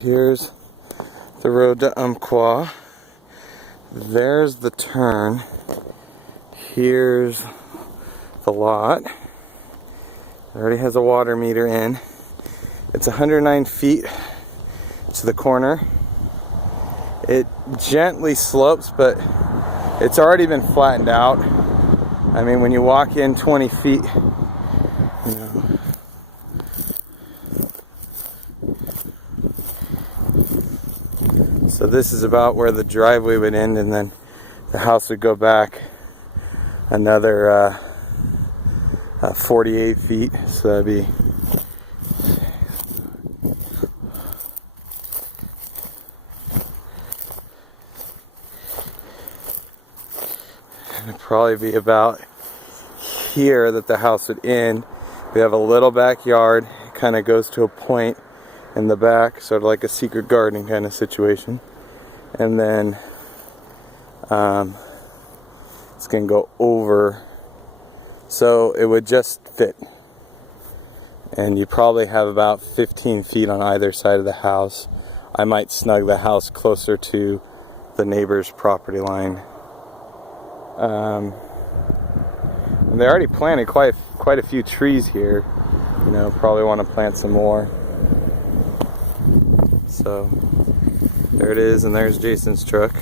Here's the road to Umpqua. There's the turn. Here's the lot. It already has a water meter in. It's 109 feet to the corner. It gently slopes, but it's already been flattened out. I mean, when you walk in 20 feet, you know, so this is about where the driveway would end, and then the house would go back another 48 feet. So that'd be it'd probably be about here that the house would end. We have a little backyard. It kind of goes to a point in the back, sort of like a secret garden kind of situation. And then it's gonna go over, so it would just fit. And you probably have about 15 feet on either side of the house. I might snug the house closer to the neighbor's property line. And they already planted quite a few trees here. You know, probably want to plant some more. So there it is, and there's Jason's truck.